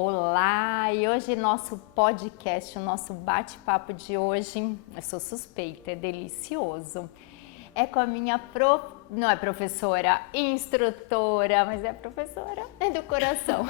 Olá! E hoje nosso podcast, o nosso bate-papo de hoje, eu sou suspeita, é delicioso. É com a minha não é professora, instrutora, mas é professora do coração.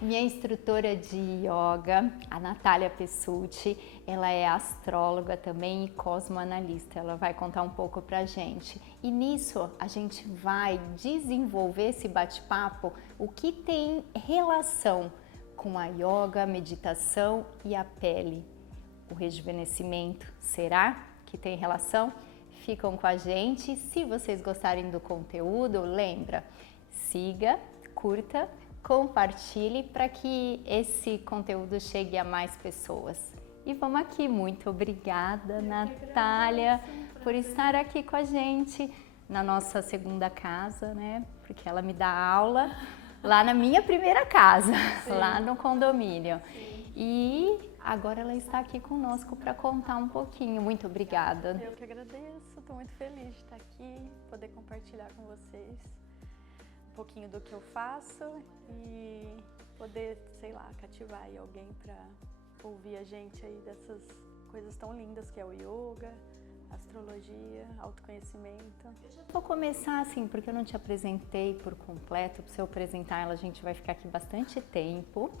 Minha instrutora de yoga, a Natália Pessutti, ela é astróloga também e cosmoanalista. Ela vai contar um pouco pra gente. E nisso a gente vai desenvolver esse bate-papo, o que tem relação com a yoga, a meditação e a pele. O rejuvenescimento, será que tem relação? Ficam com a gente. Se vocês gostarem do conteúdo, lembra, siga, curta, compartilhe para que esse conteúdo chegue a mais pessoas. E vamos aqui, muito obrigada, Natália, por estar aqui com a gente na nossa segunda casa, né? Porque ela me dá aula lá na minha primeira casa, lá no condomínio. E agora ela está aqui conosco para contar um pouquinho. Muito obrigada. Eu que agradeço, estou muito feliz de estar aqui, poder compartilhar com vocês um pouquinho do que eu faço e poder, sei lá, cativar aí alguém para ouvir a gente aí dessas coisas tão lindas que é o yoga, astrologia, autoconhecimento. Vou começar assim, porque eu não te apresentei por completo. Para eu apresentar ela, a gente vai ficar aqui bastante tempo.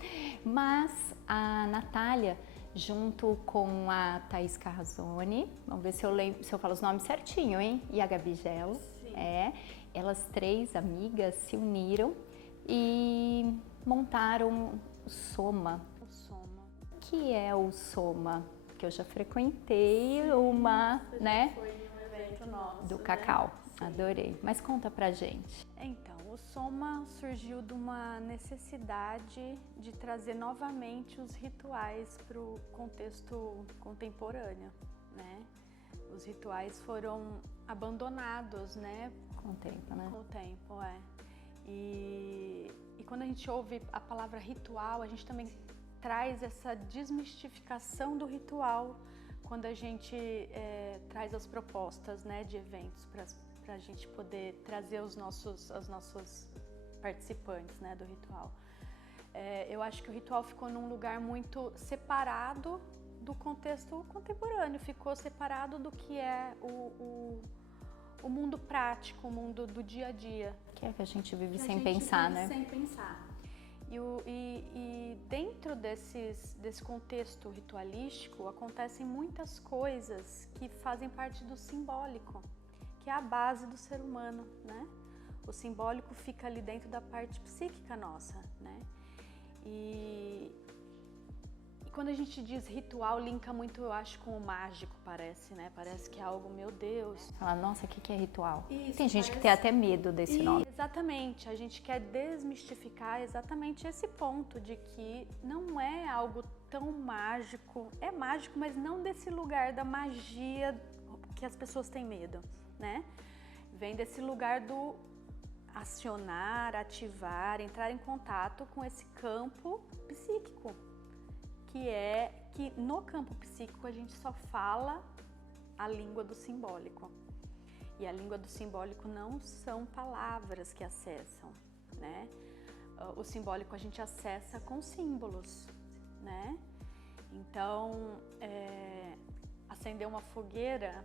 Mas a Natália, junto com a Thaís Carrazone, vamos ver se eu falo os nomes certinho, hein? E a Gabi Gelo, elas três amigas se uniram e montaram o Soma. O Soma. O que é o Soma? Que eu já frequentei uma, né? Foi um evento nosso, do cacau. Adorei. Mas conta pra gente. Então, o Soma surgiu de uma necessidade de trazer novamente os rituais para o contexto contemporâneo, né? Os rituais foram abandonados, né? Com o tempo, né? Com o tempo, E quando a gente ouve a palavra ritual, a gente também traz essa desmistificação do ritual quando a gente traz as propostas, né, de eventos para a gente poder trazer os nossos participantes, né, do ritual. Eu acho que o ritual ficou num lugar muito separado do contexto contemporâneo, ficou separado do que é o mundo prático, o mundo do dia a dia. Que é que a gente vive sem pensar, né? Sem pensar. E dentro desse contexto ritualístico acontecem muitas coisas que fazem parte do simbólico, que é a base do ser humano, né? O simbólico fica ali dentro da parte psíquica nossa, né? E quando a gente diz ritual, linka muito, eu acho, com o mágico, parece, né? Parece que é algo, meu Deus. Fala, nossa, o que é ritual? Isso, tem gente que tem até medo desse nome. Exatamente, a gente quer desmistificar exatamente esse ponto de que não é algo tão mágico. É mágico, mas não desse lugar da magia que as pessoas têm medo, né? Vem desse lugar do acionar, ativar, entrar em contato com esse campo psíquico. Que no campo psíquico a gente só fala a língua do simbólico. E a língua do simbólico não são palavras que acessam, né? O simbólico a gente acessa com símbolos, né? Então, acender uma fogueira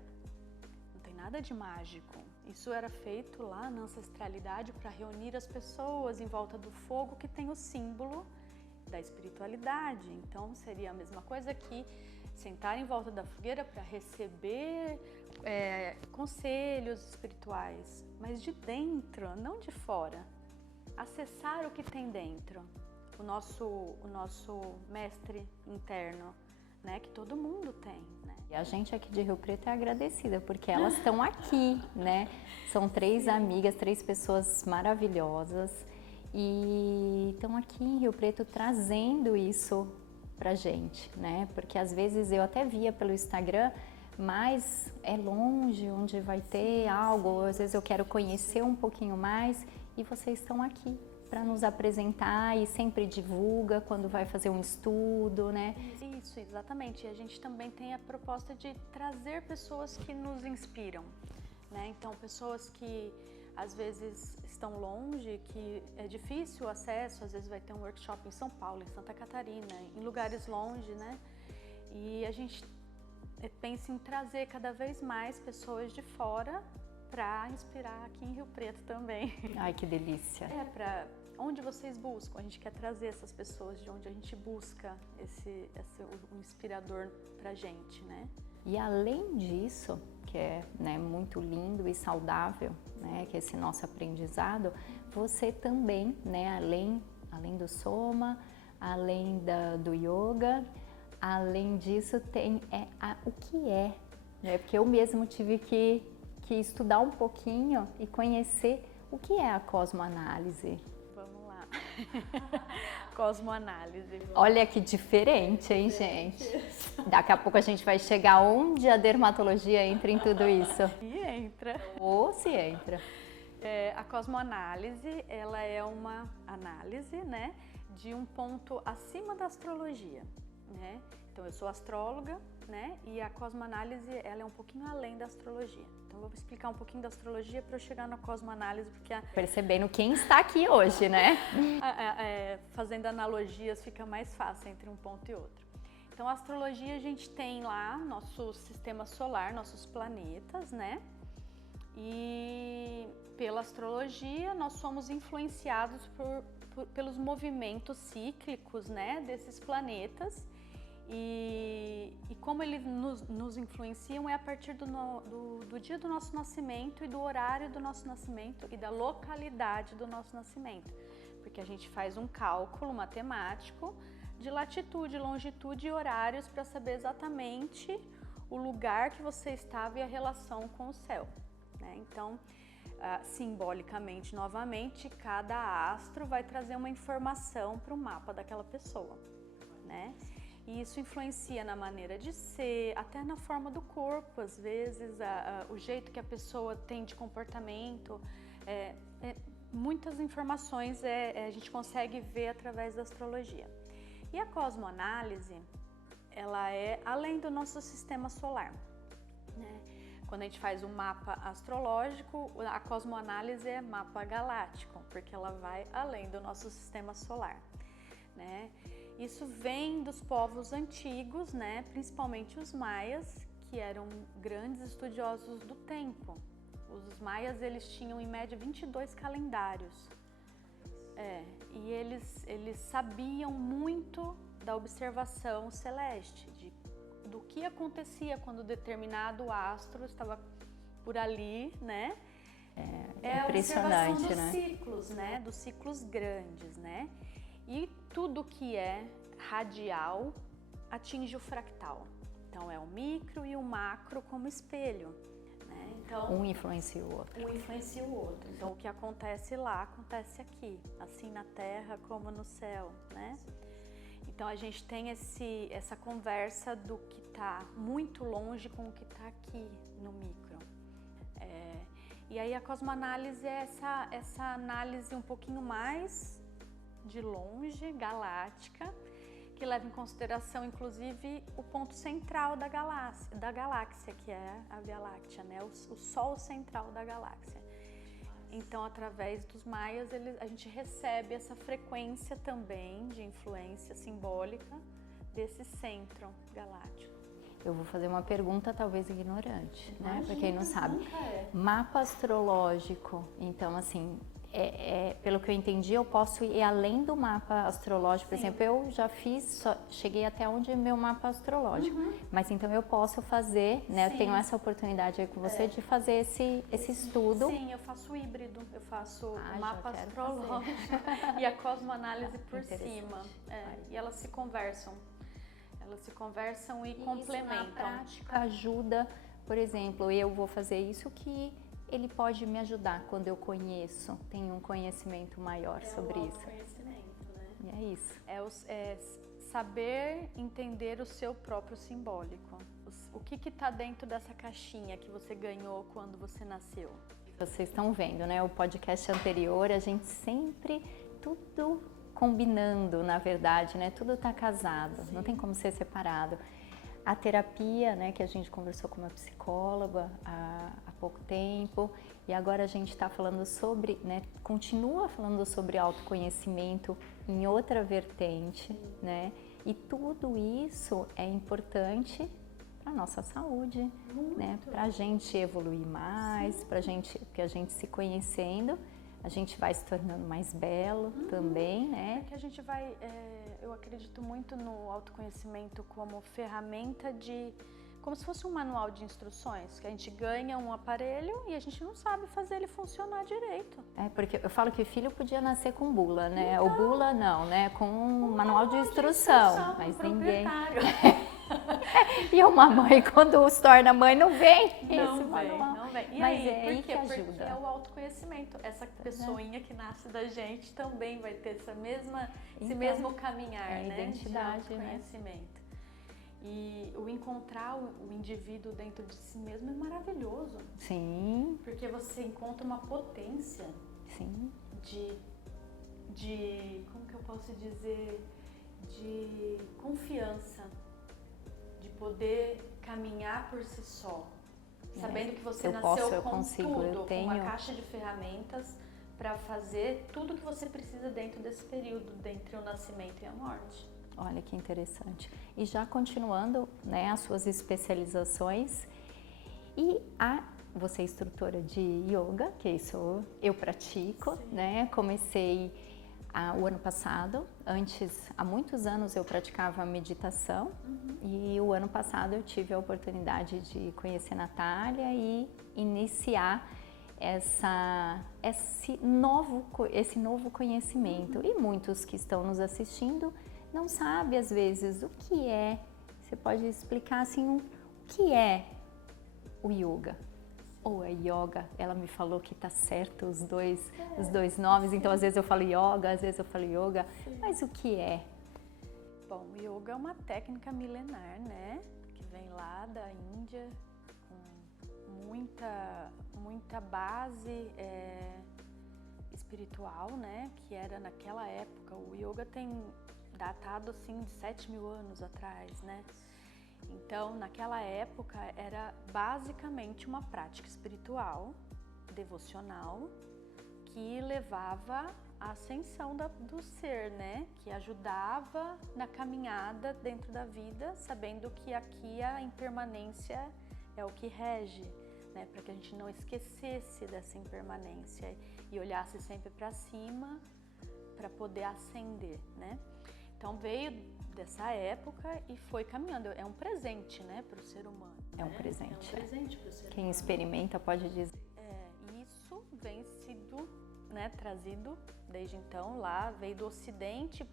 não tem nada de mágico. Isso era feito lá na ancestralidade para reunir as pessoas em volta do fogo que tem o símbolo da espiritualidade. Então seria a mesma coisa que sentar em volta da fogueira para receber conselhos espirituais, mas de dentro, não de fora. Acessar o que tem dentro, o nosso mestre interno, né, que todo mundo tem, né? E a gente aqui de Rio Preto é agradecida, porque elas estão aqui, né? São três amigas, três pessoas maravilhosas. E estão aqui em Rio Preto trazendo isso pra gente, né? Porque às vezes eu até via pelo Instagram, mas é longe onde vai ter algo, às vezes eu quero conhecer um pouquinho mais e vocês estão aqui para nos apresentar e sempre divulga quando vai fazer um estudo, né? Isso, exatamente. E a gente também tem a proposta de trazer pessoas que nos inspiram, né? Então, pessoas que às vezes estão longe, que é difícil o acesso, às vezes vai ter um workshop em São Paulo, em Santa Catarina, em lugares longe, né? E a gente pensa em trazer cada vez mais pessoas de fora para inspirar aqui em Rio Preto também. Ai, que delícia! Para onde vocês buscam? A gente quer trazer essas pessoas de onde a gente busca o inspirador pra gente, né? E além disso, que é, né, muito lindo e saudável, né, que é esse nosso aprendizado, você também, né, além do soma, além do yoga, além disso tem o que é, né? Porque eu mesmo tive que estudar um pouquinho e conhecer o que é a cosmoanálise. Vamos lá. Cosmoanálise. Olha que diferente, hein, gente? Daqui a pouco a gente vai chegar onde a dermatologia entra em tudo isso. E entra. Ou se entra. A cosmoanálise, ela é uma análise, né, de um ponto acima da astrologia, né? Então eu sou astróloga, né, e a cosmoanálise, ela é um pouquinho além da astrologia. Então eu vou explicar um pouquinho da astrologia para eu chegar na cosmoanálise, porque percebendo quem está aqui hoje, né? Fazendo analogias fica mais fácil entre um ponto e outro. Então a astrologia, a gente tem lá nosso sistema solar, nossos planetas, né? E pela astrologia nós somos influenciados pelos movimentos cíclicos, né, desses planetas. E como eles nos influenciam é a partir do dia do nosso nascimento e do horário do nosso nascimento e da localidade do nosso nascimento. Porque a gente faz um cálculo matemático de latitude, longitude e horários para saber exatamente o lugar que você estava e a relação com o céu, né? Então, simbolicamente, novamente, cada astro vai trazer uma informação para o mapa daquela pessoa, né? E isso influencia na maneira de ser, até na forma do corpo, às vezes, o jeito que a pessoa tem de comportamento. Muitas informações a gente consegue ver através da astrologia. E a cosmoanálise, ela é além do nosso sistema solar, né? Quando a gente faz um mapa astrológico, a cosmoanálise é mapa galáctico, porque ela vai além do nosso sistema solar, né? Isso vem dos povos antigos, né? Principalmente os maias, que eram grandes estudiosos do tempo. Os maias, eles tinham em média 22 calendários. E eles sabiam muito da observação celeste, do que acontecia quando determinado astro estava por ali, né? É a observação dos ciclos, né? Dos ciclos grandes, né? E tudo que é radial atinge o fractal. Então é o micro e o macro como espelho, né? Então, um influencia o outro. Um influencia o outro. Então o que acontece lá acontece aqui, assim na Terra como no céu, né? Então a gente tem essa conversa do que está muito longe com o que está aqui no micro. E aí a cosmoanálise é essa análise um pouquinho mais de longe, galáctica, que leva em consideração inclusive o ponto central da galáxia, que é a Via Láctea, né? O Sol central da galáxia. Então, através dos maias, a gente recebe essa frequência também de influência simbólica desse centro galáctico. Eu vou fazer uma pergunta talvez ignorante, né? Para quem não sabe. Mapa astrológico, então assim, pelo que eu entendi, eu posso ir além do mapa astrológico. Por exemplo, eu já cheguei até onde é meu mapa astrológico. Mas então eu posso fazer, né? Eu tenho essa oportunidade aí com você de fazer esse estudo. Sim, eu faço híbrido. Eu faço o mapa astrológico e a cosmoanálise por cima. E elas se conversam. Elas se conversam e complementam. Isso na prática ajuda, por exemplo, eu vou fazer isso que ele pode me ajudar quando eu tenho um conhecimento maior sobre isso. Conhecimento, né? E é isso. É saber entender o seu próprio simbólico. O que está dentro dessa caixinha que você ganhou quando você nasceu? Vocês estão vendo, né? O podcast anterior, a gente sempre tudo combinando, na verdade, né? Tudo está casado, não tem como ser separado. A terapia, né, que a gente conversou com uma psicóloga há pouco tempo, e agora a gente está falando sobre, né, continua falando sobre autoconhecimento em outra vertente, né, e tudo isso é importante para a nossa saúde, né, para a gente evoluir mais, para que a gente se conhecendo, a gente vai se tornando mais belo também, né? Porque a gente vai, eu acredito muito no autoconhecimento como ferramenta como se fosse um manual de instruções, que a gente ganha um aparelho e a gente não sabe fazer ele funcionar direito. Porque eu falo que o filho podia nascer com bula, né? Então, o bula não, né? Com um manual de instrução, mas ninguém... E uma mãe, quando se torna mãe, não vem esse manual. Não vem. E mas aí, é aí que Porque ajuda. é o autoconhecimento. Essa pessoinha que nasce da gente também vai ter esse mesmo caminhar, é né? Identidade, de autoconhecimento. Né? E o encontrar o indivíduo dentro de si mesmo é maravilhoso. Sim. Porque você encontra uma potência. Sim. Como que eu posso dizer? De confiança. De poder caminhar por si só. Sabendo que você nasceu com tudo, com uma caixa de ferramentas para fazer tudo que você precisa dentro desse período, entre o nascimento e a morte. Olha que interessante. E já continuando, né, as suas especializações, você é instrutora de yoga, que isso eu pratico, né? Comecei o ano passado. Antes, há muitos anos eu praticava meditação e o ano passado eu tive a oportunidade de conhecer a Natália e iniciar esse novo conhecimento. E muitos que estão nos assistindo não sabem às vezes o que é. Você pode explicar assim o que é o yoga? Ou a yoga, ela me falou que tá certo os dois nomes, então às vezes eu falo yoga, às vezes eu falo yoga, mas o que é? Bom, o yoga é uma técnica milenar, né, que vem lá da Índia, com muita base espiritual, né, que era naquela época. O yoga tem datado assim de 7.000 anos atrás, né? Então, naquela época, era basicamente uma prática espiritual, devocional, que levava à ascensão do ser, né? Que ajudava na caminhada dentro da vida, sabendo que aqui a impermanência é o que rege, né? Para que a gente não esquecesse dessa impermanência e olhasse sempre para cima para poder ascender, né? Então, veio dessa época e foi caminhando. É um presente, né, para o ser humano. É um presente. É um presente para o ser humano. Quem experimenta pode dizer. Isso vem sido, né, trazido desde então lá, veio do Ocidente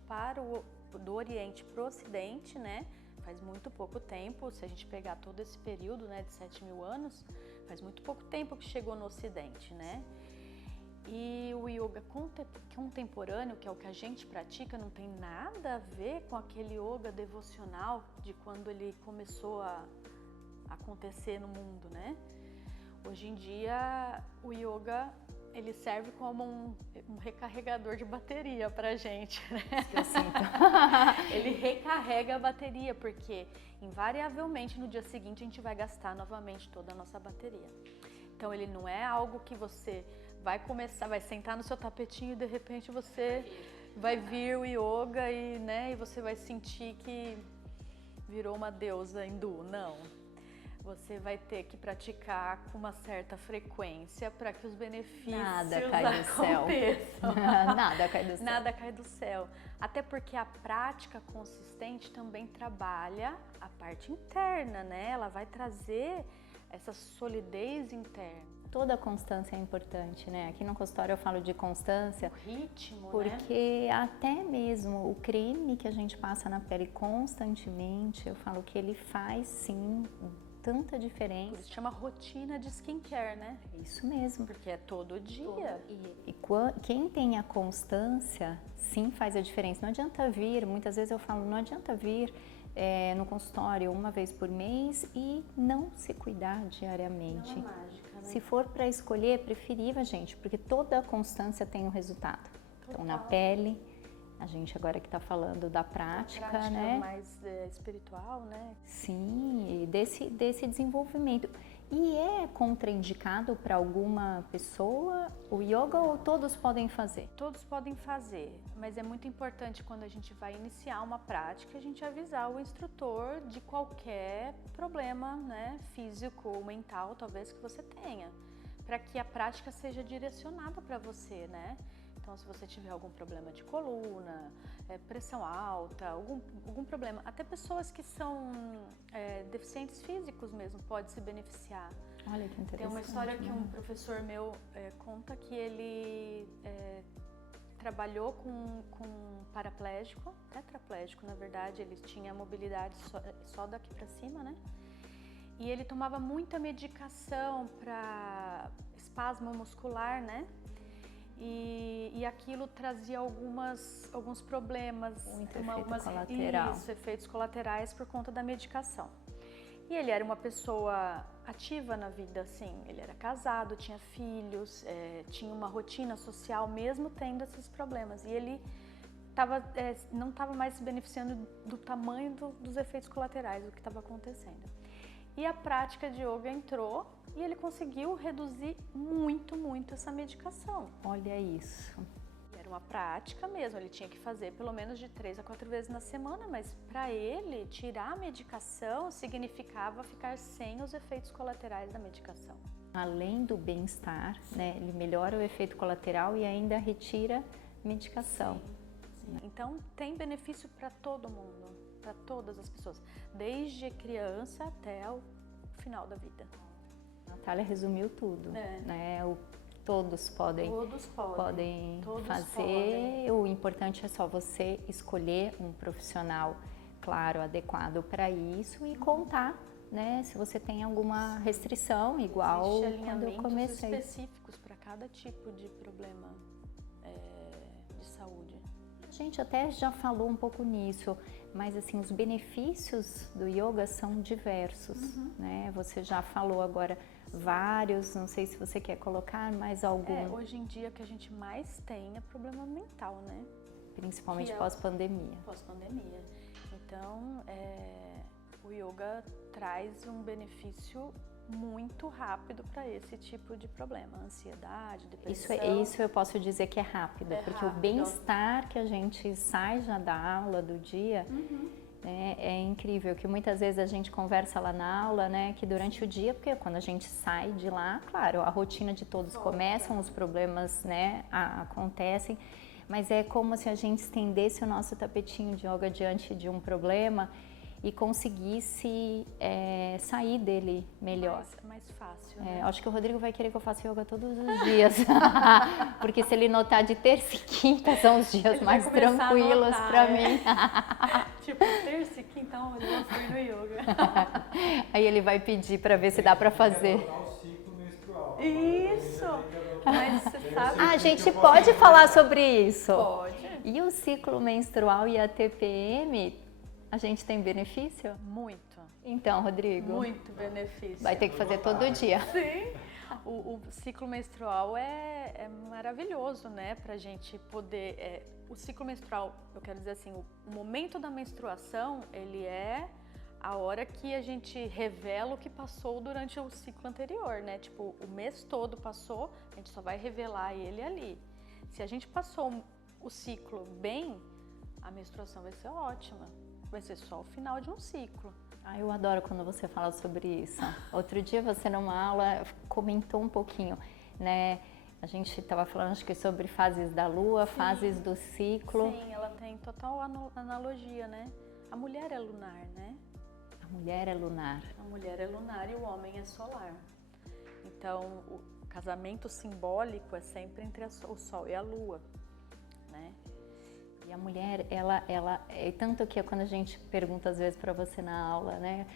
do Oriente para o Ocidente, né? Faz muito pouco tempo, se a gente pegar todo esse período, né, de 7.000 anos, faz muito pouco tempo que chegou no Ocidente, né? E o yoga contemporâneo, que é o que a gente pratica, não tem nada a ver com aquele yoga devocional de quando ele começou a acontecer no mundo, né? Hoje em dia, o yoga, ele serve como um recarregador de bateria pra gente, né? Eu sinto. Ele recarrega a bateria, porque invariavelmente no dia seguinte a gente vai gastar novamente toda a nossa bateria. Então ele não é algo que você vai sentar no seu tapetinho e de repente você vai vir o yoga e você vai sentir que virou uma deusa hindu. Não. Você vai ter que praticar com uma certa frequência para que os benefícios aconteçam. Nada cai do céu. Nada cai do céu. Até porque a prática consistente também trabalha a parte interna, né? Ela vai trazer essa solidez interna. Toda constância é importante, né? Aqui no consultório eu falo de constância, o ritmo, porque até mesmo o creme que a gente passa na pele constantemente, eu falo que ele faz sim tanta diferença. Isso chama rotina de skincare, né? Isso mesmo. Porque é todo dia. E quem tem a constância, sim, faz a diferença. Não adianta vir, muitas vezes eu falo, não adianta vir no consultório uma vez por mês e não se cuidar diariamente. Não é mágica, né? Se for para escolher, é preferível, gente, porque toda a constância tem um resultado. Total. Então, na pele, A gente agora que está falando da prática, né? Mais espiritual, né? Sim, e desse desenvolvimento. E é contraindicado para alguma pessoa o yoga ou todos podem fazer? Todos podem fazer, mas é muito importante quando a gente vai iniciar uma prática, a gente avisar o instrutor de qualquer problema, né, físico ou mental, talvez, que você tenha, para que a prática seja direcionada para você, né? Então, se você tiver algum problema de coluna, pressão alta, algum problema, até pessoas que são deficientes físicos mesmo podem se beneficiar. Olha que interessante. Tem uma história que um professor meu conta que ele trabalhou com um paraplégico, tetraplégico na verdade, ele tinha mobilidade só daqui para cima, né? E ele tomava muita medicação para espasmo muscular, né? E aquilo trazia alguns problemas, efeitos colaterais por conta da medicação. E ele era uma pessoa ativa na vida, assim, ele era casado, tinha filhos, tinha uma rotina social mesmo tendo esses problemas. E ele não estava mais se beneficiando do tamanho dos efeitos colaterais do que estava acontecendo. E a prática de yoga entrou e ele conseguiu reduzir muito, muito essa medicação. Olha isso. Era uma prática mesmo, ele tinha que fazer pelo menos de 3 a 4 vezes na semana, mas para ele, tirar a medicação significava ficar sem os efeitos colaterais da medicação. Além do bem-estar, né, ele melhora o efeito colateral e ainda retira medicação. Sim. Então, tem benefício para todo mundo, para todas as pessoas, desde criança até o final da vida. A Natália resumiu tudo, né? Todos podem fazer. O importante é só você escolher um profissional, claro, adequado para isso e contar, né? Se você tem alguma restrição, igual quando eu comecei. Específicos para cada tipo de problema de saúde. A gente até já falou um pouco nisso, mas assim, os benefícios do yoga são diversos, né? Você já falou agora vários, não sei se você quer colocar mais algum. Hoje em dia o que a gente mais tem é problema mental, né? Principalmente pós-pandemia. Pós-pandemia. Então, o yoga traz um benefício muito rápido para esse tipo de problema, ansiedade, depressão. Isso eu posso dizer que é rápido, porque o bem-estar que a gente sai já da aula do dia né, é incrível, que muitas vezes a gente conversa lá na aula, né, que durante o dia, porque quando a gente sai de lá, claro, a rotina de todos começam, os problemas, né, acontecem, mas é como se a gente estendesse o nosso tapetinho de yoga diante de um problema e conseguisse sair dele melhor. Mais fácil, né? Acho que o Rodrigo vai querer que eu faça yoga todos os dias, porque se ele notar de terça e quinta são os dias mais tranquilos para mim. Tipo, terça e quinta, onde eu fui no yoga. Aí ele vai pedir para ver se dá para fazer. O ciclo menstrual. Isso! Mas você sabe... A gente pode falar sobre isso? Pode. E o ciclo menstrual e a TPM, a gente tem benefício? Muito. Então, Rodrigo? Muito benefício. Vai ter que fazer todo dia. Sim. O ciclo menstrual é maravilhoso, né? Pra gente poder... o ciclo menstrual, eu quero dizer assim, o momento da menstruação, ele é a hora que a gente revela o que passou durante o ciclo anterior, né? Tipo, o mês todo passou, a gente só vai revelar ele ali. Se a gente passou o ciclo bem, a menstruação vai ser ótima. Vai ser só o final de um ciclo. Eu adoro quando você fala sobre isso. Outro dia você numa aula comentou um pouquinho, né? A gente estava falando acho que sobre fases da lua, fases do ciclo. Sim, ela tem total analogia, né? A mulher é lunar, né? A mulher é lunar. A mulher é lunar e o homem é solar. Então, o casamento simbólico é sempre entre o sol e a lua, né? E a mulher, ela tanto que quando a gente pergunta às vezes para você na aula, né?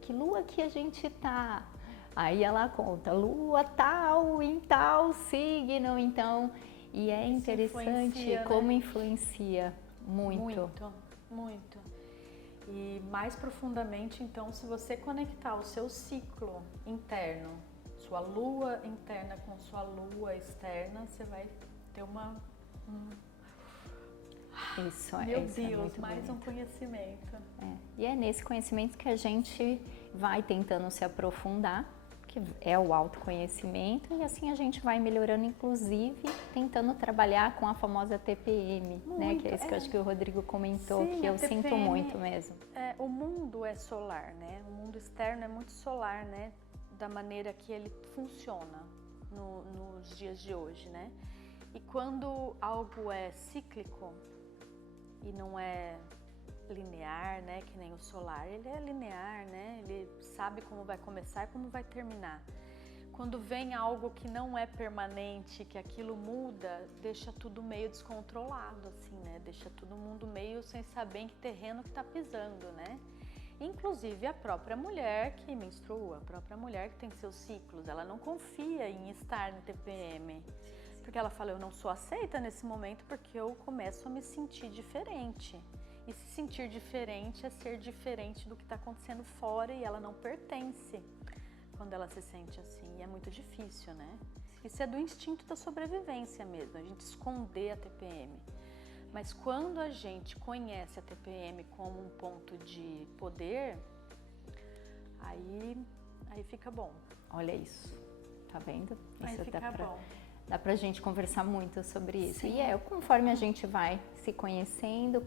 Que lua que a gente tá? Aí ela conta, lua tal, em tal signo, então... E é interessante como influencia muito. Muito. E mais profundamente, então, se você conectar o seu ciclo interno, sua lua interna com sua lua externa, você vai ter uma Isso Meu isso é Deus, muito mais um bonito. conhecimento. E é nesse conhecimento que a gente vai tentando se aprofundar, que é o autoconhecimento, e assim a gente vai melhorando, inclusive tentando trabalhar com a famosa TPM, né? Que é isso que eu acho que o Rodrigo comentou, Sim, que a eu sinto TPM muito mesmo. O mundo é solar, né? O mundo externo é muito solar, né? Da maneira que ele funciona nos dias de hoje, né? E quando algo é cíclico e não é linear, né? Que nem o solar, ele é linear, né? Ele sabe como vai começar e como vai terminar. Quando vem algo que não é permanente, que aquilo muda, deixa tudo meio descontrolado, assim, né? Deixa todo mundo meio sem saber em que terreno que tá pisando, né? Inclusive a própria mulher que menstrua, a própria mulher que tem seus ciclos, ela não confia em estar no TPM, porque ela fala, eu não sou aceita nesse momento porque eu começo a me sentir diferente. E se sentir diferente é ser diferente do que está acontecendo fora e ela não pertence quando ela se sente assim. E é muito difícil, né? Isso é do instinto da sobrevivência mesmo, a gente esconder a TPM. Mas quando a gente conhece a TPM como um ponto de poder, aí fica bom. Olha isso, tá vendo? Aí Isso fica bom. dá pra gente conversar muito sobre isso. Sim. E conforme a gente vai se conhecendo,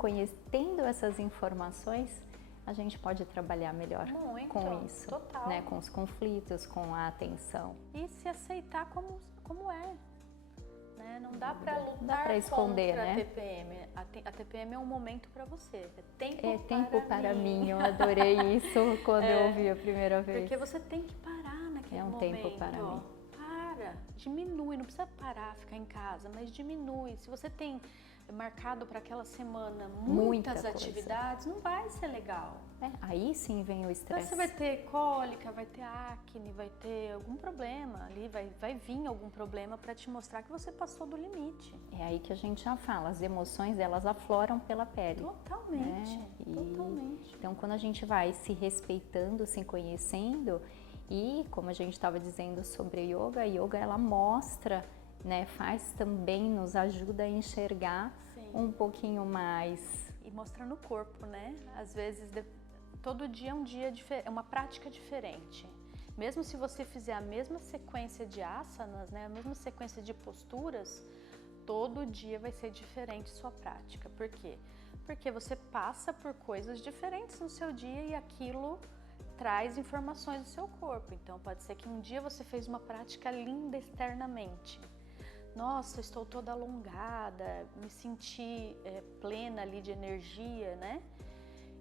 tendo essas informações, a gente pode trabalhar melhor Muito, com isso, total. né? Com os conflitos, com a atenção. E se aceitar como é. Né? Não dá pra lutar Dá pra esconder, contra né? a TPM. A TPM é um momento pra você. É tempo, É tempo para mim. mim. Eu adorei isso quando eu ouvi a primeira vez. Porque você tem que parar naquele momento. tempo para mim. Para, diminui, não precisa parar, ficar em casa, mas diminui. Se você tem marcado para aquela semana muitas Muita atividades, não vai ser legal. Aí sim vem o Então estresse. você vai ter cólica, vai ter acne, vai ter algum problema ali, vai vir algum problema para te mostrar que você passou do limite. É aí que a gente já fala, as emoções elas afloram pela pele. Totalmente, né? totalmente. Então quando a gente vai se respeitando, se conhecendo, e como a gente estava dizendo sobre a yoga ela mostra, né, faz também, nos ajuda a enxergar Sim. um pouquinho mais. E mostra no corpo, né? Às vezes, todo dia é um dia diferente, é uma prática diferente. Mesmo se você fizer a mesma sequência de asanas, né, a mesma sequência de posturas, todo dia vai ser diferente sua prática. Por quê? Porque você passa por coisas diferentes no seu dia e aquilo traz informações do seu corpo. Então pode ser que um dia você fez uma prática linda externamente. Nossa, estou toda alongada, me senti plena ali de energia, né?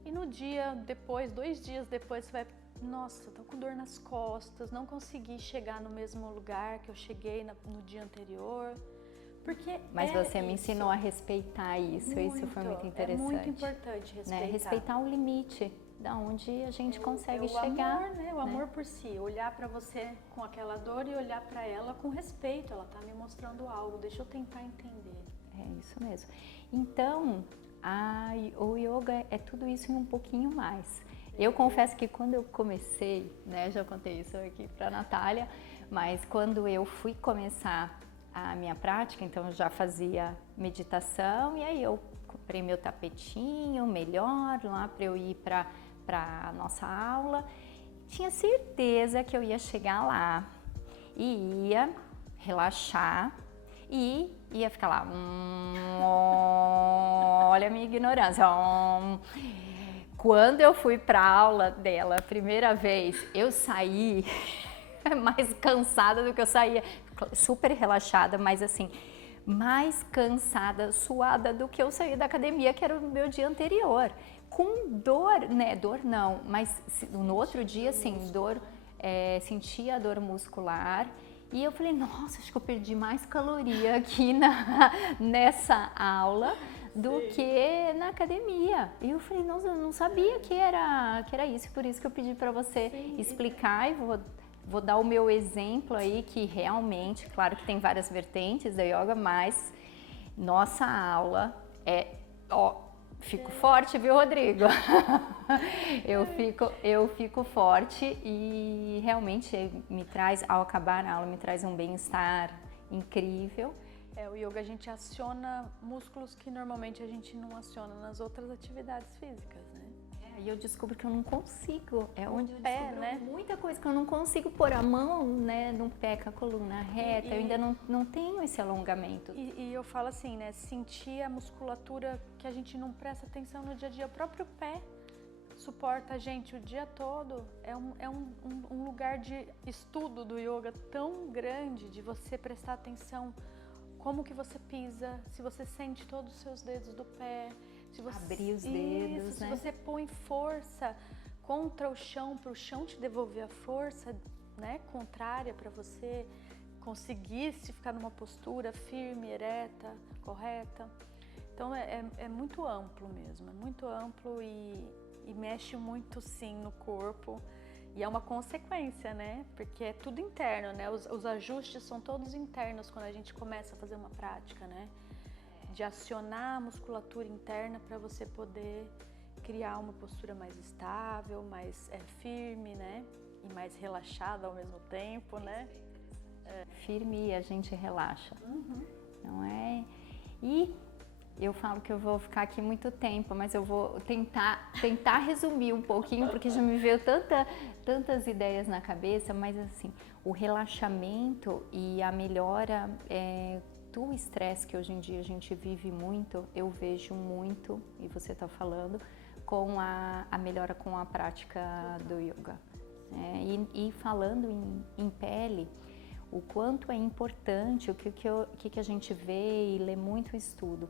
E no dia depois, 2 dias depois, você vai, nossa, tô com dor nas costas, não consegui chegar no mesmo lugar que eu cheguei no dia anterior. Porque Mas você me isso. ensinou a respeitar isso foi muito interessante. É muito importante respeitar. Né? Respeitar o limite, da onde a gente consegue o chegar. Amor, né? O amor por si, olhar pra você com aquela dor e olhar pra ela com respeito. Ela tá me mostrando algo, deixa eu tentar entender. É isso mesmo. Então, o yoga é tudo isso e um pouquinho mais. Eu confesso que quando eu comecei, né, já contei isso aqui pra Natália, mas quando eu fui começar a minha prática, então eu já fazia meditação e aí eu comprei meu tapetinho melhor lá para eu ir para a nossa aula. Tinha certeza que eu ia chegar lá e ia relaxar e ia ficar lá. Olha a minha ignorância. Quando eu fui para a aula dela a primeira vez, eu saí mais cansada do que eu saía, super relaxada, mas assim, mais cansada, suada do que eu saí da academia, que era o meu dia anterior. Com dor, né? Dor não, mas no outro dia, sim, dor, sentia a dor muscular. E eu falei, nossa, acho que eu perdi mais caloria aqui nessa aula do que na academia. E eu falei, nossa, eu não sabia que era isso, por isso que eu pedi para você explicar e vou dar o meu exemplo aí, que realmente, claro que tem várias vertentes da yoga, mas nossa aula fico forte, viu, Rodrigo? eu fico forte e realmente me traz, ao acabar a aula, me traz um bem-estar incrível. O yoga a gente aciona músculos que normalmente a gente não aciona nas outras atividades físicas, né? E eu descubro que eu não consigo, onde eu pé, descubro né? muita coisa que eu não consigo pôr a mão, né, no pé com a coluna reta, eu ainda não tenho esse alongamento. E eu falo assim, né, sentir a musculatura que a gente não presta atenção no dia a dia, o próprio pé suporta a gente o dia todo, é um lugar de estudo do yoga tão grande, de você prestar atenção como que você pisa, se você sente todos os seus dedos do pé, se você abrir os dedos, se né? você põe força contra o chão, para o chão te devolver a força, né, contrária, para você conseguir se ficar numa postura firme, ereta, correta. Então é muito amplo mesmo, é muito amplo e mexe muito sim no corpo. E é uma consequência, né? Porque é tudo interno, né? Os ajustes são todos internos quando a gente começa a fazer uma prática, né? De acionar a musculatura interna para você poder criar uma postura mais estável, mais firme, né? E mais relaxada ao mesmo tempo, né? Firme e a gente relaxa, não é? E eu falo que eu vou ficar aqui muito tempo, mas eu vou tentar resumir um pouquinho, porque já me veio tantas ideias na cabeça, mas assim, o relaxamento e a melhora do estresse que hoje em dia a gente vive muito, eu vejo muito, e você está falando, com a melhora com a prática do yoga. E falando em pele, o quanto é importante, o que a gente vê e lê muito estudo.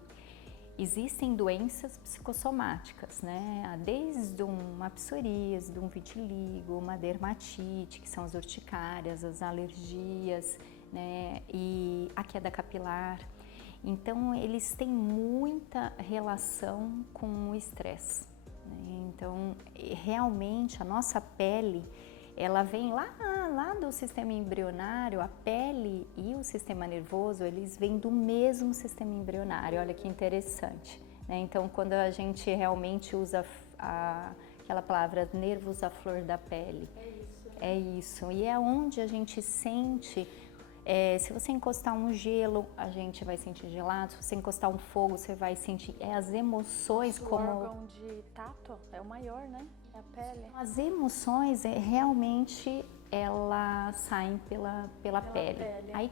Existem doenças psicossomáticas, né? Desde uma psoríase, de um vitiligo, uma dermatite, que são as urticárias, as alergias, né? E a queda capilar. Então, eles têm muita relação com o estresse, né? Então, realmente, a nossa pele, ela vem lá do sistema embrionário, a pele e o sistema nervoso, eles vêm do mesmo sistema embrionário, olha que interessante, né? Então, quando a gente realmente usa aquela palavra nervos à flor da pele, é isso, e é onde a gente sente, se você encostar um gelo, a gente vai sentir gelado, se você encostar um fogo, você vai sentir, as emoções como... O órgão de tato é o maior, né? É a pele. As emoções, realmente, elas saem pela pele. Aí,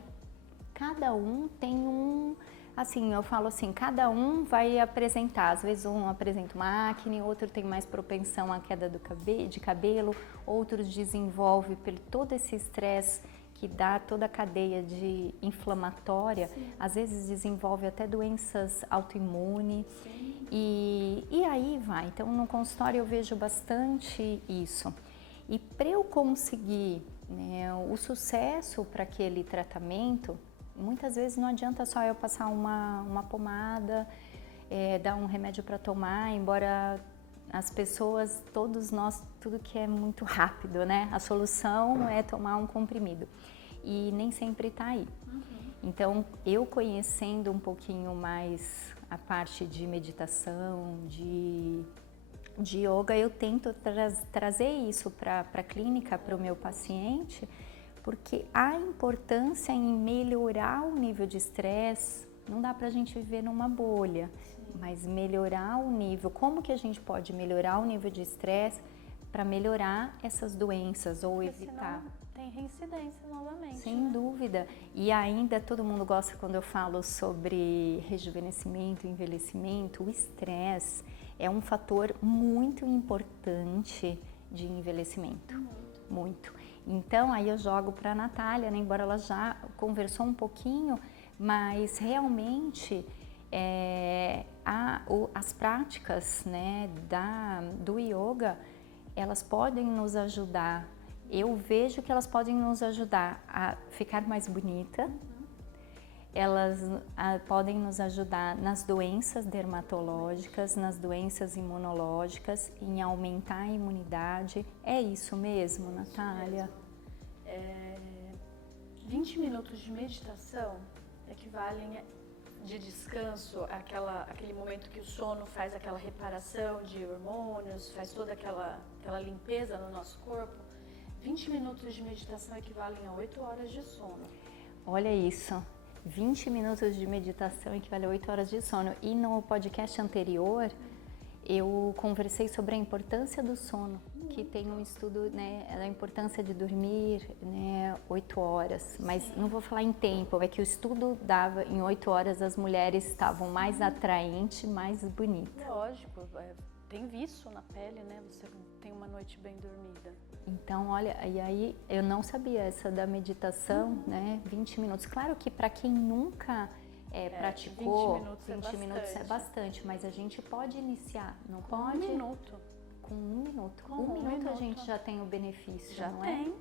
cada um tem assim, eu falo assim, cada um vai apresentar, às vezes um apresenta uma acne, outro tem mais propensão à queda de cabelo, outros desenvolve por todo esse estresse que dá toda a cadeia de inflamatória, às vezes desenvolve até doenças autoimunes. E aí vai, então no consultório eu vejo bastante isso. E para eu conseguir, né, o sucesso para aquele tratamento, muitas vezes não adianta só eu passar uma pomada, dar um remédio para tomar, embora as pessoas, todos nós, tudo que é muito rápido, né? A solução é tomar um comprimido e nem sempre está aí. Então, eu conhecendo um pouquinho mais a parte de meditação, de yoga, eu tento trazer isso para a clínica, para o meu paciente, porque a importância em melhorar o nível de estresse, não dá para a gente viver numa bolha, mas melhorar o nível, como que a gente pode melhorar o nível de estresse para melhorar essas doenças ou evitar? Senão tem reincidência novamente. Sem dúvida. E ainda todo mundo gosta quando eu falo sobre rejuvenescimento, envelhecimento. O estresse é um fator muito importante de envelhecimento. Muito. Então, aí eu jogo para a Natália, né? Embora ela já conversou um pouquinho, mas realmente as práticas, né, do yoga, elas podem nos ajudar. Eu vejo que elas podem nos ajudar a ficar mais bonita, elas podem nos ajudar nas doenças dermatológicas, nas doenças imunológicas, em aumentar a imunidade. É isso mesmo, Natália? 20 minutos de meditação equivalem de descanso, aquele momento que o sono faz aquela reparação de hormônios, faz toda aquela limpeza no nosso corpo. 20 minutos de meditação equivalem a 8 horas de sono. Olha isso. 20 minutos de meditação equivale a 8 horas de sono. E no podcast anterior, eu conversei sobre a importância do sono, que tem um estudo, né, da importância de dormir, né, 8 horas. Mas não vou falar em tempo, é que o estudo dava em 8 horas as mulheres estavam mais atraentes, mais bonitas. Lógico, tem vício na pele, né? Você tem uma noite bem dormida. Então, olha, e aí eu não sabia essa da meditação, né? 20 minutos. Claro que para quem nunca praticou, 20 minutos é bastante, mas a gente pode iniciar, não pode? 1 minuto. Com 1 minuto. Com 1 minuto a minuto. gente já tem o benefício, Já não tem.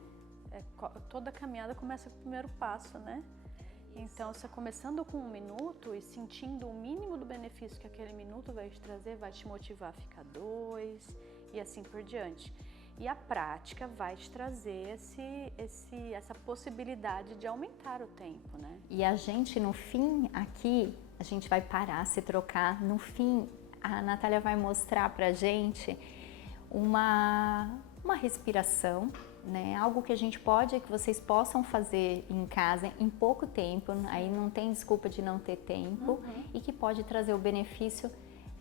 Toda caminhada começa com o primeiro passo, né? Então, você começando com 1 minuto e sentindo o mínimo do benefício que aquele minuto vai te trazer, vai te motivar a ficar 2 e assim por diante. E a prática vai te trazer essa possibilidade de aumentar o tempo, né? E a gente, no fim, aqui, a gente vai parar, se trocar. No fim, a Natália vai mostrar pra gente uma respiração, né? Algo que a gente pode, que vocês possam fazer em casa em pouco tempo, aí não tem desculpa de não ter tempo, e que pode trazer o benefício,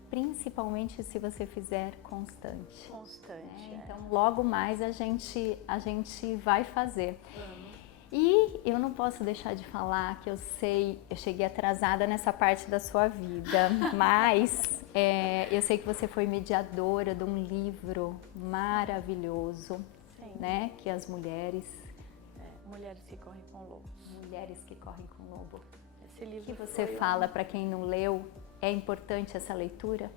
principalmente se você fizer constante. Constante. Então, logo mais a gente vai fazer. E eu não posso deixar de falar que eu cheguei atrasada nessa parte da sua vida, mas eu sei que você foi mediadora de um livro maravilhoso, né? Que as mulheres... Mulheres que correm com lobos. Mulheres que correm com lobo. Esse livro que você fala para quem não leu? É importante essa leitura?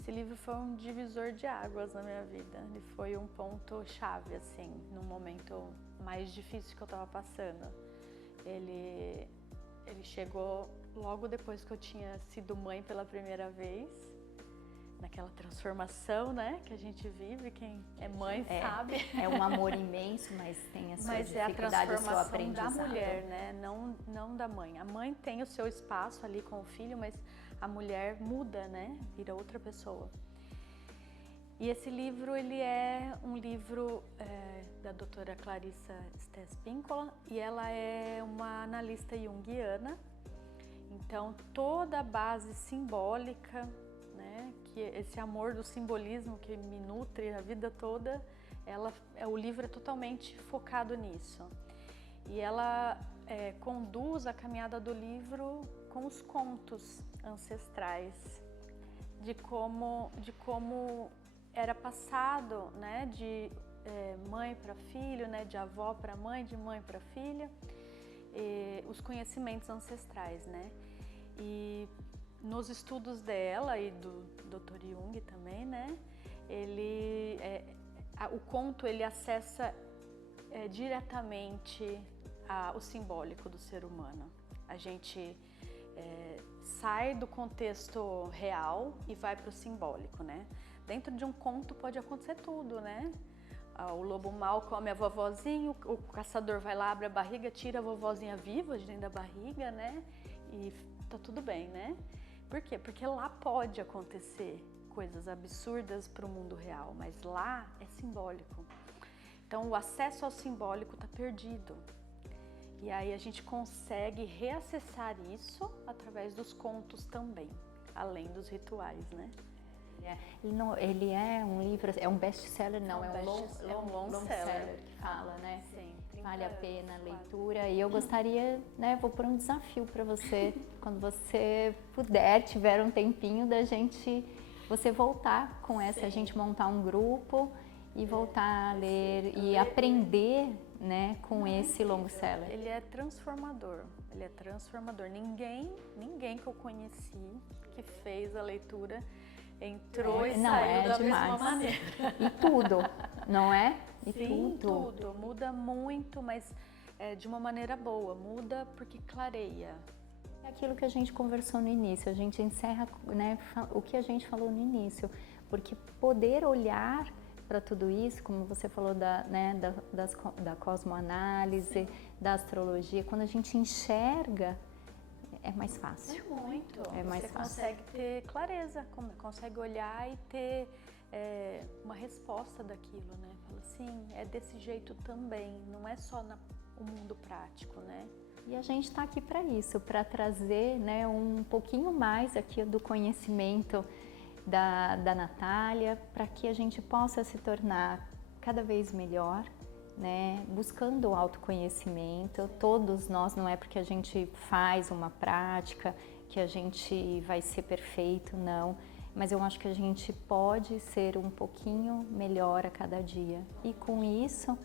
Esse livro foi um divisor de águas na minha vida. Ele foi um ponto chave, assim, num momento mais difícil que eu estava passando. Ele chegou logo depois que eu tinha sido mãe pela primeira vez, naquela transformação, né, que a gente vive, quem é mãe sabe. É um amor imenso, mas tem a sua dificuldade, é a transformação o seu aprendizado. da mulher, né, não da mãe. A mãe tem o seu espaço ali com o filho, mas a mulher muda, né, vira outra pessoa. E esse livro, ele é um livro da doutora Clarissa Stess-Pinkola, e ela é uma analista junguiana. Então, toda a base simbólica, né, que esse amor do simbolismo que me nutre a vida toda, o livro é totalmente focado nisso. E ela conduz a caminhada do livro com os contos ancestrais, de como era passado, né, de mãe para filho, né, de avó para mãe, de mãe para filha, os conhecimentos ancestrais, né? E nos estudos dela e do Dr. Jung também, né, o conto ele acessa diretamente o simbólico do ser humano. A gente sai do contexto real e vai para o simbólico, né? Dentro de um conto pode acontecer tudo, né? O lobo mau come a vovozinha, o caçador vai lá, abre a barriga, tira a vovozinha viva de dentro da barriga, né? E tá tudo bem, né? Por quê? Porque lá pode acontecer coisas absurdas para o mundo real, mas lá é simbólico. Então o acesso ao simbólico está perdido. E aí a gente consegue reacessar isso através dos contos também, além dos rituais, né? Ele é um livro, é um best-seller, não, é um long-seller que fala, né? Sim, vale a pena a leitura. E eu gostaria, né, vou pôr um desafio para você, quando você puder, tiver um tempinho da gente, você voltar com essa, a gente montar um grupo e voltar a ler e aprender, né, com esse long-seller. Ele é transformador, Ninguém que eu conheci que fez a leitura entrou e saiu da mesma maneira. E tudo, não é? E sim, tudo. Muda muito, mas de uma maneira boa. Muda porque clareia. É aquilo que a gente conversou no início. A gente encerra, né, o que a gente falou no início. Porque poder olhar para tudo isso, como você falou da cosmoanálise, da astrologia, quando a gente enxerga, é mais fácil. É mais fácil. Você consegue ter clareza, consegue olhar e ter uma resposta daquilo, né? Fala assim, é desse jeito também, não é só o mundo prático, né? E a gente está aqui para isso, para trazer, né, um pouquinho mais aqui do conhecimento da Natália, para que a gente possa se tornar cada vez melhor, né, buscando o autoconhecimento. Todos nós, não é porque a gente faz uma prática que a gente vai ser perfeito, não. Mas eu acho que a gente pode ser um pouquinho melhor a cada dia. E com isso,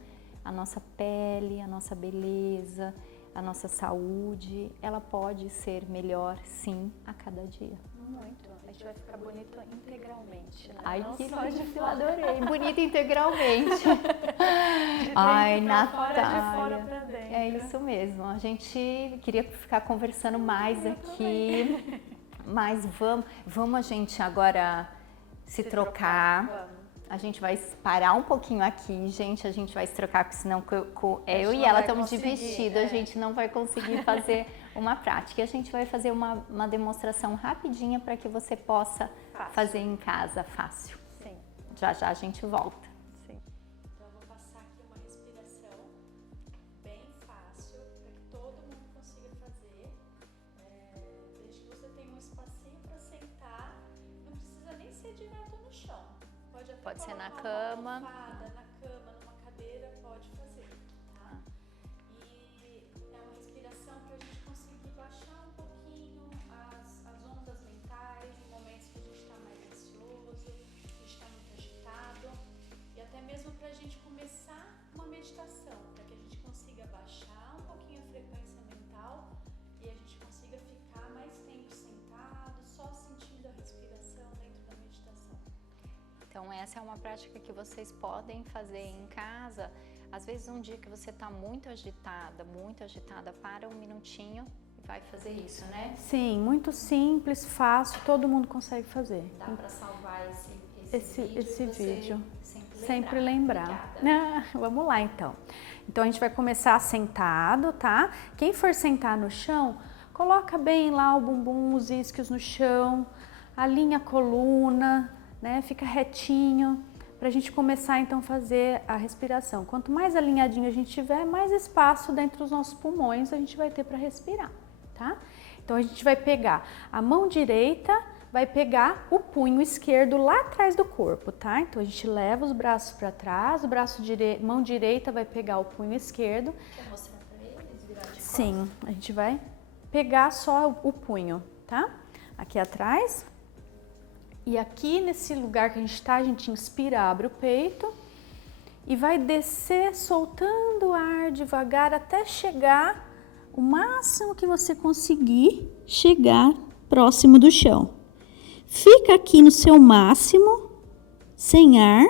a nossa pele, a nossa beleza, a nossa saúde, ela pode ser melhor, sim, a cada dia. Muito. A gente vai ficar bonito integralmente, né? Ai, Não que só de bonito, eu fora. adorei. Bonita integralmente. Ai, Natália. De fora pra dentro. É isso mesmo. A gente queria ficar conversando mais aqui, mas vamos a gente agora se trocar. Vamos. A gente vai parar um pouquinho aqui, gente. A gente vai se trocar, porque senão eu e não ela vai estamos de conseguir, vestido, a gente não vai conseguir fazer uma prática. E a gente vai fazer uma demonstração rapidinha para que você possa fazer em casa, fácil. Sim. Já já a gente volta. Sim. Então eu vou passar aqui uma respiração bem fácil para que todo mundo consiga fazer. Desde que você tenha um espacinho para sentar, não precisa nem ser direto no chão. Pode ser na colocar cama. uma almofada, na cama, numa cadeira, pode fazer, tá? E é uma respiração para a gente conseguir baixar um pouquinho as ondas mentais em momentos que a gente está mais ansioso, que a gente está muito agitado, e até mesmo para a gente começar uma meditação, para que a gente consiga baixar um pouquinho a frequência mental e a gente consiga ficar mais tempo sentado, só sentindo a respiração dentro da meditação. Então essa é uma prática que vocês podem fazer em casa. Às vezes um dia que você está muito agitada, para um minutinho e vai fazer isso, né? Sim, muito simples, fácil, todo mundo consegue fazer. Dá para salvar Esse vídeo. Sempre Sempre lembrar. Obrigada. Vamos lá então. Então a gente vai começar sentado, tá? Quem for sentar no chão, coloca bem lá o bumbum, os isquios no chão, alinha a coluna, né? Fica retinho, para a gente começar então a fazer a respiração. Quanto mais alinhadinho a gente tiver, mais espaço dentro dos nossos pulmões a gente vai ter para respirar, tá? Então a gente vai pegar a mão direita, vai pegar o punho esquerdo lá atrás do corpo, tá? Então a gente leva os braços para trás, mão direita vai pegar o punho esquerdo. Quer mostrar para eles? Virar de costas? Sim, a gente vai pegar só o punho, tá? Aqui atrás. E aqui nesse lugar que a gente está, a gente inspira, abre o peito e vai descer soltando o ar devagar até chegar o máximo que você conseguir chegar próximo do chão. Fica aqui no seu máximo, sem ar,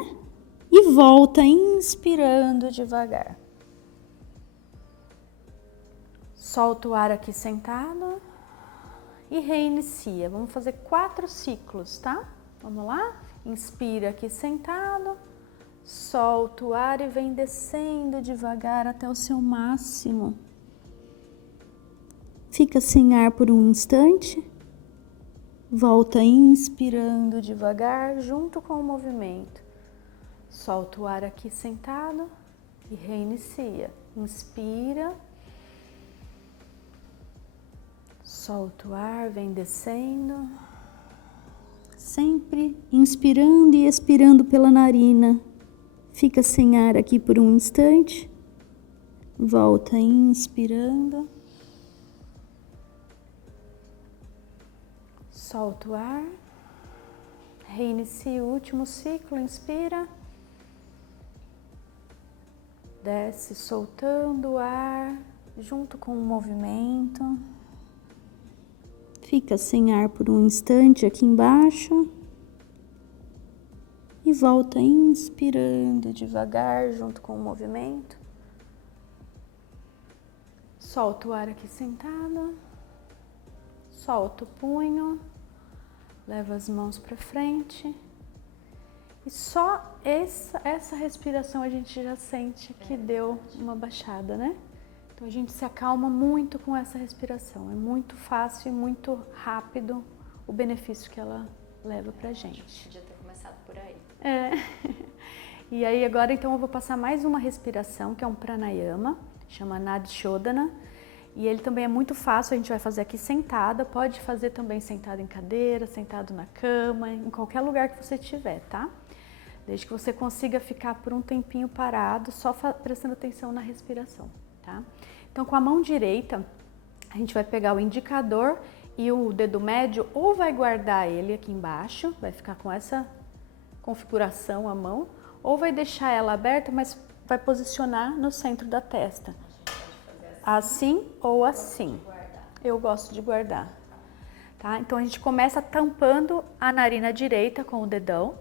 e volta inspirando devagar. Solta o ar aqui sentado. E reinicia. Vamos fazer 4 ciclos, tá? Vamos lá? Inspira aqui sentado, solta o ar e vem descendo devagar até o seu máximo. Fica sem ar por um instante. Volta inspirando devagar junto com o movimento. Solta o ar aqui sentado e reinicia. Inspira. Solta o ar, vem descendo, sempre inspirando e expirando pela narina. Fica sem ar aqui por um instante, volta inspirando, solta o ar, reinicia o último ciclo, inspira, desce soltando o ar junto com o movimento. Fica sem ar por um instante aqui embaixo e volta inspirando devagar junto com o movimento. Solta o ar aqui sentado, solta o punho, leva as mãos para frente e só essa respiração a gente já sente que deu uma baixada, né? Então a gente se acalma muito com essa respiração, é muito fácil e muito rápido o benefício que ela leva pra gente. Podia ter começado por aí. E aí agora então eu vou passar mais uma respiração que é um pranayama, chama Nadi Shodhana, E ele também é muito fácil, a gente vai fazer aqui sentada, pode fazer também sentado em cadeira, sentado na cama, em qualquer lugar que você estiver, tá? Desde que você consiga ficar por um tempinho parado, só prestando atenção na respiração, tá? Então, com a mão direita, a gente vai pegar o indicador e o dedo médio, ou vai guardar ele aqui embaixo, vai ficar com essa configuração a mão, ou vai deixar ela aberta, mas vai posicionar no centro da testa. Assim ou assim. Eu gosto de guardar. Tá? Então a gente começa tampando a narina direita com o dedão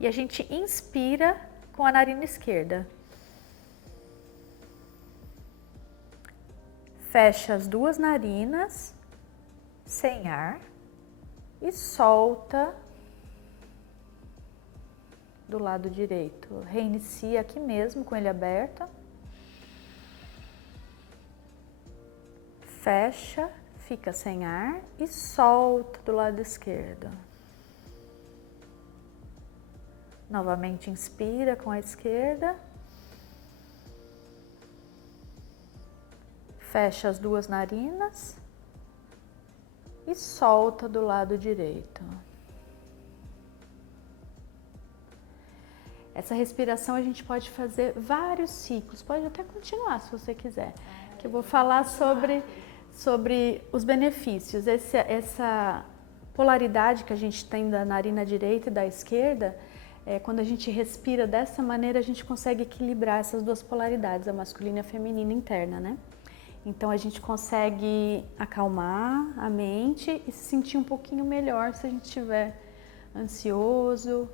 e a gente inspira com a narina esquerda. Fecha as duas narinas sem ar e solta do lado direito. Reinicia aqui mesmo com ele aberto. Fecha, fica sem ar e solta do lado esquerdo. Novamente inspira com a esquerda. Fecha as duas narinas e solta do lado direito. Essa respiração a gente pode fazer vários ciclos, pode até continuar se você quiser. Que eu vou falar sobre os benefícios. Essa polaridade que a gente tem da narina direita e da esquerda, quando a gente respira dessa maneira, a gente consegue equilibrar essas duas polaridades, a masculina e a feminina interna, né? Então a gente consegue acalmar a mente e se sentir um pouquinho melhor se a gente estiver ansioso,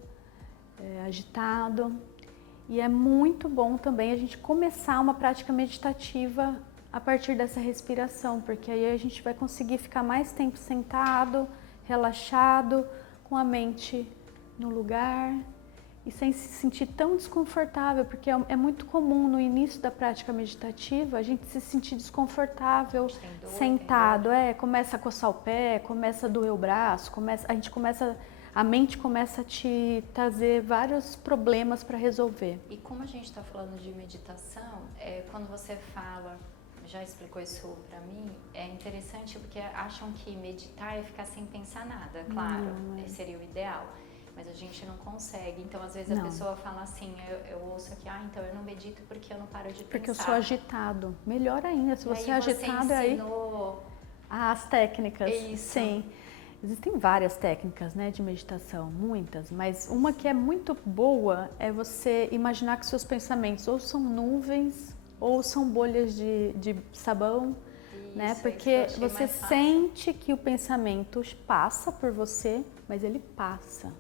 agitado. E é muito bom também a gente começar uma prática meditativa a partir dessa respiração, porque aí a gente vai conseguir ficar mais tempo sentado, relaxado, com a mente no lugar e sem se sentir tão desconfortável, porque é muito comum no início da prática meditativa a gente se sentir desconfortável sentado, começa a coçar o pé, começa a doer o braço, a mente começa a te trazer vários problemas para resolver. E como a gente está falando de meditação, quando você fala, já explicou isso para mim, é interessante porque acham que meditar é ficar sem pensar nada, claro, seria o ideal, mas a gente não consegue. Então, às vezes a pessoa fala assim, eu ouço aqui, então eu não medito porque eu não paro de pensar. Porque eu sou agitado. Melhor ainda, se você é agitado, você ensinou... as técnicas. Isso. Sim. Existem várias técnicas, né, de meditação, muitas, mas uma que é muito boa é você imaginar que seus pensamentos ou são nuvens ou são bolhas de sabão, né? Porque você sente que o pensamento passa por você, mas ele passa.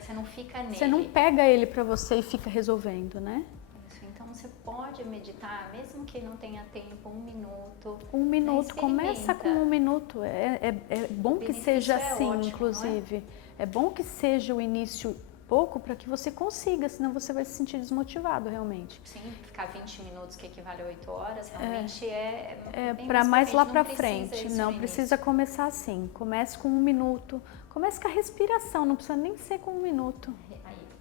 Você não fica nele. Você não pega ele para você e fica resolvendo, né? Isso, então você pode meditar, mesmo que não tenha tempo, 1 minuto. 1 minuto, começa com 1 minuto. É bom que seja assim, ótimo, inclusive. É bom que seja o início pouco para que você consiga, senão você vai se sentir desmotivado realmente. Sim, ficar 20 minutos que equivale a 8 horas, realmente para mais lá para frente. Não precisa começar assim. Comece com 1 minuto. Comece com a respiração, não precisa nem ser com 1 minuto.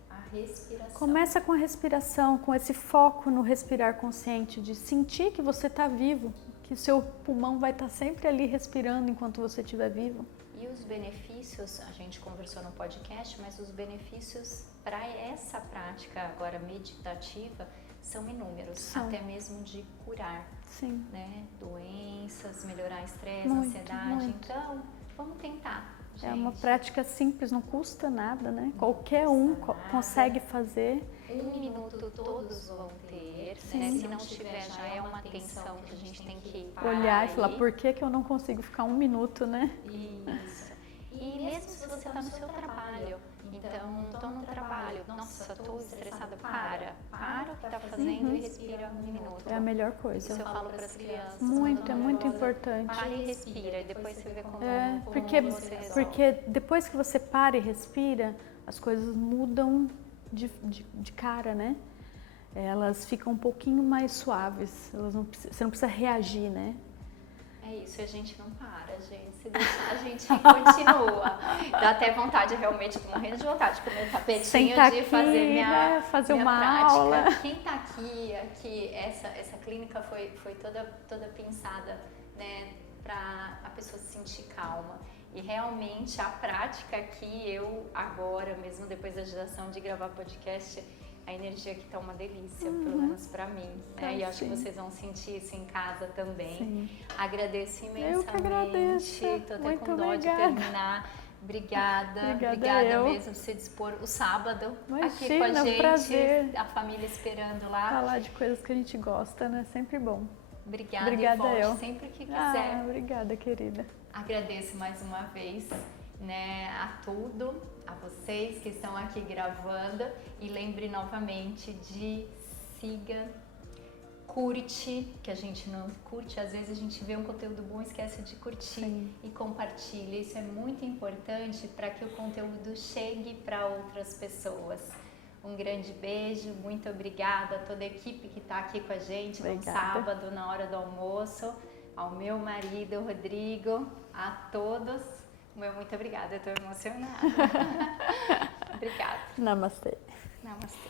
A respiração. Começa com a respiração, com esse foco no respirar consciente, de sentir que você está vivo, que o seu pulmão vai estar sempre ali respirando enquanto você estiver vivo. E os benefícios, a gente conversou no podcast, mas os benefícios para essa prática agora meditativa são inúmeros, até mesmo de curar, né, doenças, melhorar estresse, ansiedade. Então, vamos tentar. Gente. É uma prática simples, não custa nada, né? Qualquer um consegue fazer. 1 minuto todos vão ter, né? Se não tiver, já é uma atenção que a gente tem que olhar e falar, por que eu não consigo ficar 1 minuto, né? Isso. E mesmo se você está no seu trabalho, então, estou no trabalho, nossa, estou estressada, para o que está fazendo e respira 1 minuto. É a melhor coisa. Isso eu falo para as crianças. É muito importante. Para e respira, e depois você vê como você resolve. Porque depois que você para e respira, as coisas mudam de cara, né? Elas ficam um pouquinho mais suaves, você não precisa reagir, né? É isso, a gente não para, gente. Se deixar, a gente continua. Dá até vontade, realmente, tô morrendo de vontade de comer tapetinho, Sentar de aqui, fazer né? Fazer minha uma prática. aula. Quem tá aqui, essa clínica foi toda pensada, né, pra a pessoa se sentir calma. E realmente a prática aqui, eu agora, mesmo depois da geração de gravar podcast, a energia aqui tá uma delícia, pelo menos pra mim, né? Tá, E acho que sim. vocês vão sentir isso em casa também. Sim. Agradeço imensamente. Eu que agradeço. Tô até Muito com dó de obrigada. terminar. Obrigada eu. mesmo por você dispor o sábado aqui com a Imagina, gente, prazer. a família esperando lá. Falar de coisas que a gente gosta, né? Sempre bom. Obrigada Obrigada e volte eu. sempre que quiser. Obrigada, querida. Agradeço mais uma vez, né, a tudo, a vocês que estão aqui gravando e lembre novamente de siga, curte, que a gente não curte, às vezes a gente vê um conteúdo bom e esquece de curtir. Sim. E compartilha, isso é muito importante para que o conteúdo chegue para outras pessoas. Um grande beijo, muito obrigada a toda a equipe que está aqui com a gente no sábado, na hora do almoço, ao meu marido, Rodrigo, a todos. Muito obrigada, eu estou emocionada. Obrigada. Namastê. Namastê.